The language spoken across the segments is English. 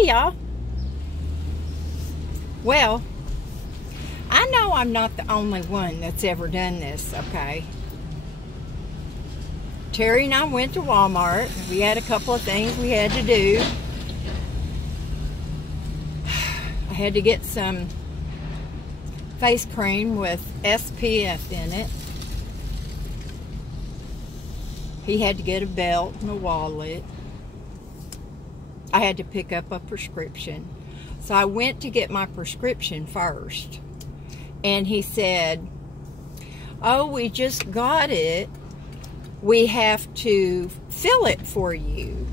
Hey y'all. Well, I know I'm not the only one that's ever done this, okay? Terry and I went to Walmart. We had a couple of things we had to do. I had to get some face cream with SPF in it. He had to get a belt and a wallet. I had to pick up a prescription. So I went to get my prescription first. And he said, "Oh, we just got it. We have to fill it for you."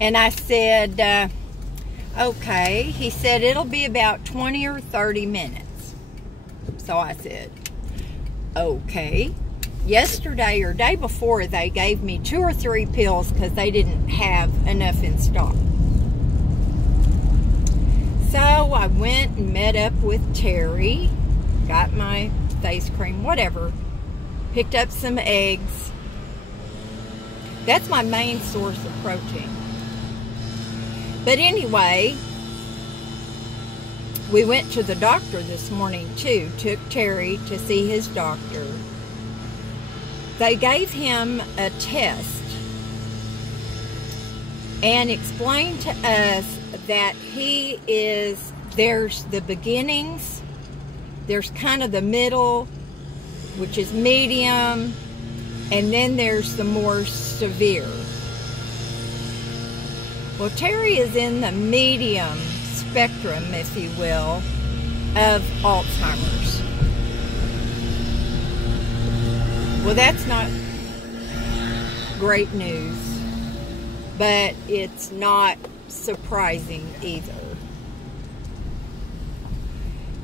And I said, okay. He said, "It'll be about 20 or 30 minutes. So I said, okay. Yesterday or day before, they gave me 2 or 3 pills because they didn't have enough in stock. So I went and met up with Terry, got my face cream, whatever, picked up some eggs. That's my main source of protein. But anyway, we went to the doctor this morning too, took Terry to see his doctor. They gave him a test and explained to us that there's the beginnings, there's kind of the middle, which is medium, and then there's the more severe. Well, Terry is in the medium spectrum, if you will, of Alzheimer's. Well, that's not great news, but it's not surprising either.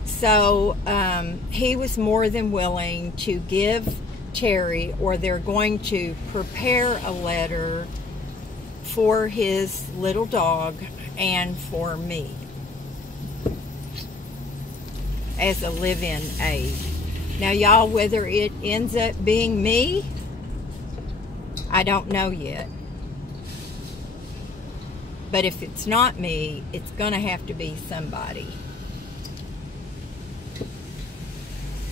So he was more than willing to give Terry, or they're going to prepare a letter for his little dog and for me as a live-in aide. Now, y'all, whether it ends up being me, I don't know yet. But if it's not me, it's going to have to be somebody.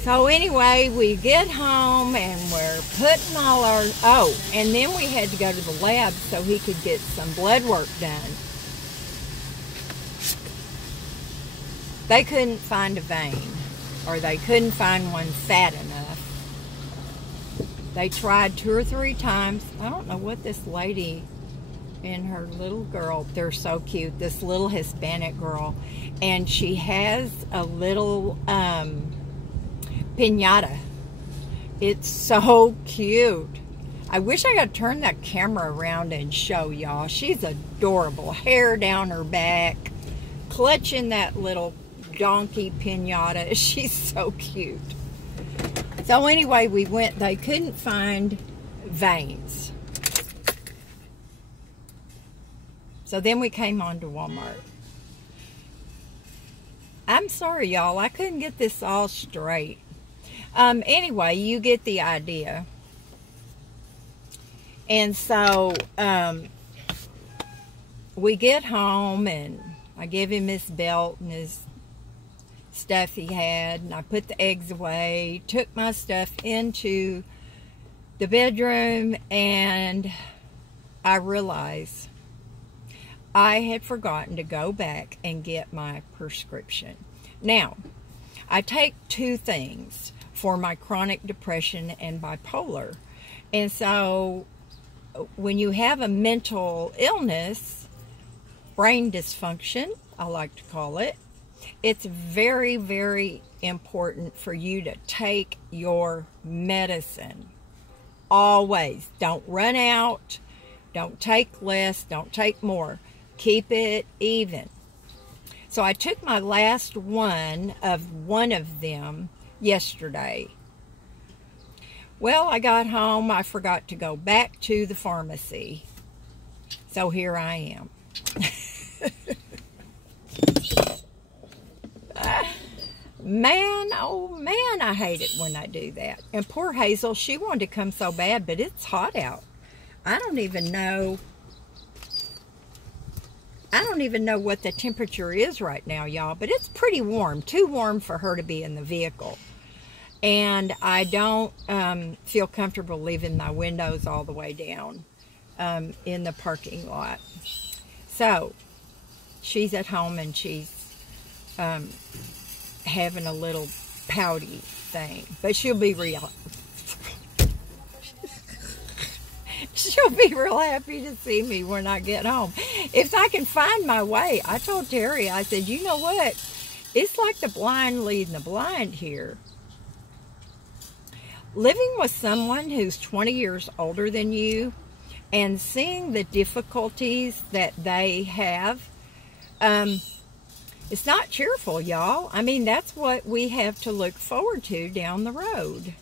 So anyway, we get home and we're putting all our... Oh, and then we had to go to the lab so he could get some blood work done. They couldn't find a vein, or they couldn't find one fat enough. They tried 2 or 3 times. I don't know what this lady and her little girl, they're so cute, this little Hispanic girl, and she has a little piñata. It's so cute. I wish I could turn that camera around and show y'all. She's adorable. Hair down her back, clutching that little donkey piñata. She's so cute. So anyway, we went. They couldn't find veins. So then we came on to Walmart. I'm sorry, y'all. I couldn't get this all straight. Anyway, you get the idea. And so we get home and I give him his belt and his stuff he had, and I put the eggs away, took my stuff into the bedroom, and I realized I had forgotten to go back and get my prescription. Now, I take 2 things for my chronic depression and bipolar. And so when you have a mental illness, brain dysfunction, I like to call it, it's very, very important for you to take your medicine. Always. Don't run out. Don't take less. Don't take more. Keep it even. So I took my last one of them yesterday. Well, I got home. I forgot to go back to the pharmacy. So here I am. Man, oh man, I hate it when I do that. And poor Hazel, she wanted to come so bad, but it's hot out. I don't even know I don't even know what the temperature is right now, y'all, but it's pretty warm. Too warm for her to be in the vehicle. And I don't feel comfortable leaving my windows all the way down in the parking lot. So she's at home and she's having a little pouty thing, but she'll be real. She'll be real happy to see me when I get home. If I can find my way, I told Terry, I said, you know what? It's like the blind leading the blind here. Living with someone who's 20 years older than you and seeing the difficulties that they have, it's not cheerful, y'all. I mean, that's what we have to look forward to down the road.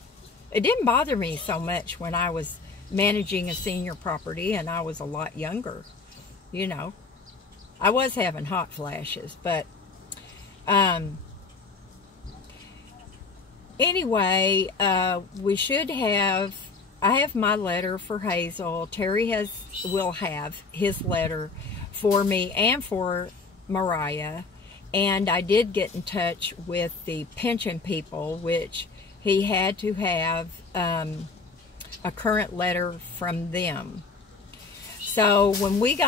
It didn't bother me so much when I was managing a senior property and I was a lot younger. You know, I was having hot flashes, but anyway, we should have, I have my letter for Hazel. Terry will have his letter for me and for Mariah. And I did get in touch with the pension people, which he had to have a current letter from them. So when we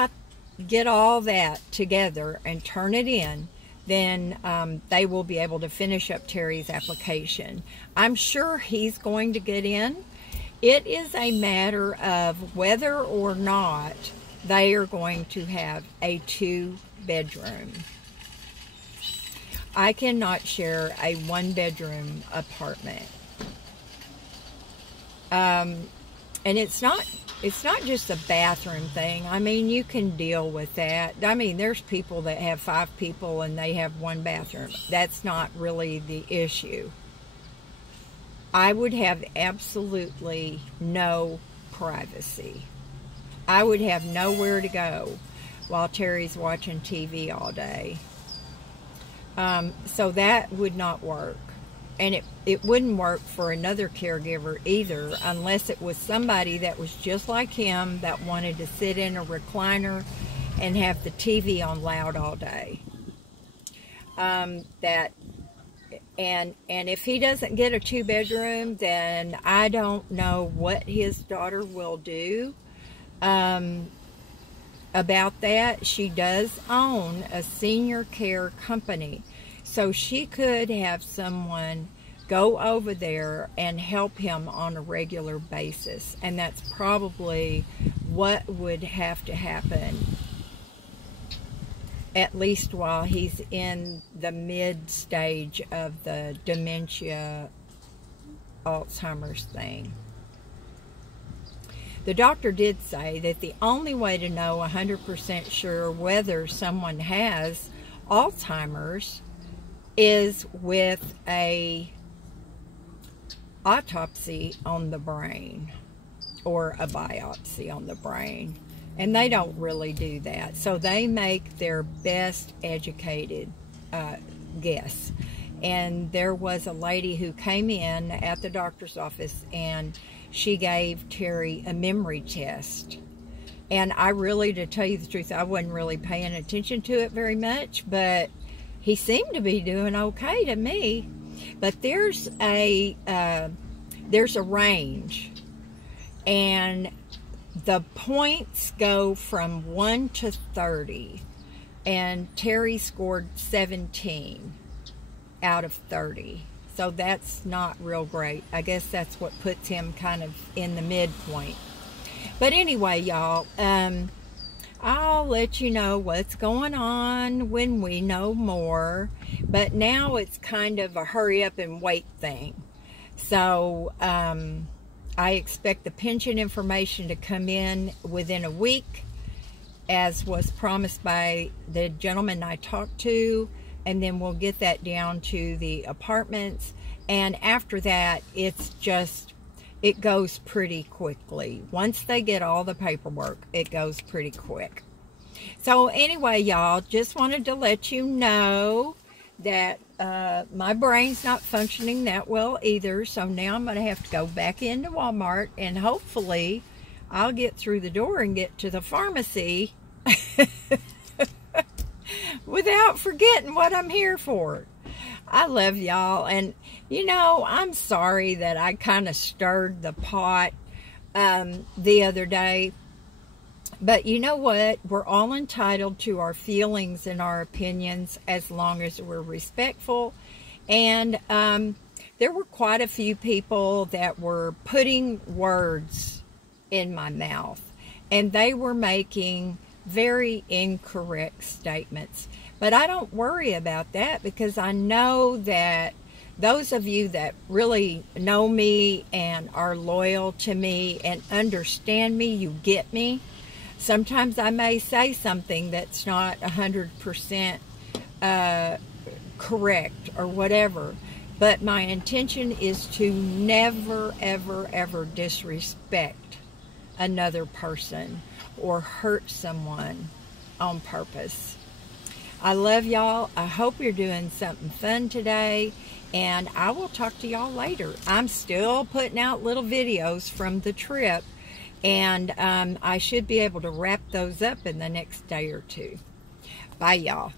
get all that together and turn it in, then they will be able to finish up Terry's application. I'm sure he's going to get in. It is a matter of whether or not they are going to have a 2-bedroom. I cannot share a 1-bedroom apartment. And it's not just a bathroom thing. I mean, you can deal with that. I mean, there's people that have 5 people and they have 1 bathroom. That's not really the issue. I would have absolutely no privacy. I would have nowhere to go while Terry's watching TV all day. So that would not work. And it wouldn't work for another caregiver either, unless it was somebody that was just like him that wanted to sit in a recliner and have the TV on loud all day. And if he doesn't get a 2-bedroom, then I don't know what his daughter will do about that. She does own a senior care company, so she could have someone go over there and help him on a regular basis, and that's probably what would have to happen, at least while he's in the mid stage of the dementia Alzheimer's thing. The doctor did say that the only way to know 100% sure whether someone has Alzheimer's is with a autopsy on the brain or a biopsy on the brain. And they don't really do that. So they make their best educated guess. And there was a lady who came in at the doctor's office and she gave Terry a memory test. And I really, to tell you the truth, I wasn't really paying attention to it very much, but he seemed to be doing okay to me. But there's a range, and the points go from 1 to 30, and Terry scored 17 out of 30. So that's not real great. I guess that's what puts him kind of in the midpoint. But anyway, y'all, I'll let you know what's going on when we know more. But now it's kind of a hurry up and wait thing. So I expect the pension information to come in within a week, as was promised by the gentleman I talked to. And then we'll get that down to the apartments. And after that, it goes pretty quickly. Once they get all the paperwork, it goes pretty quick. So anyway, y'all, just wanted to let you know that my brain's not functioning that well either. So now I'm going to have to go back into Walmart, and hopefully I'll get through the door and get to the pharmacy without forgetting what I'm here for. I love y'all, and you know, I'm sorry that I kind of stirred the pot the other day, but you know what? We're all entitled to our feelings and our opinions as long as we're respectful. And there were quite a few people that were putting words in my mouth, and they were making very incorrect statements. But I don't worry about that, because I know that those of you that really know me and are loyal to me and understand me, you get me. Sometimes I may say something that's not 100% correct or whatever, but my intention is to never, ever, ever disrespect another person or hurt someone on purpose. I love y'all. I hope you're doing something fun today, and I will talk to y'all later. I'm still putting out little videos from the trip, and I should be able to wrap those up in the next day or two. Bye, y'all.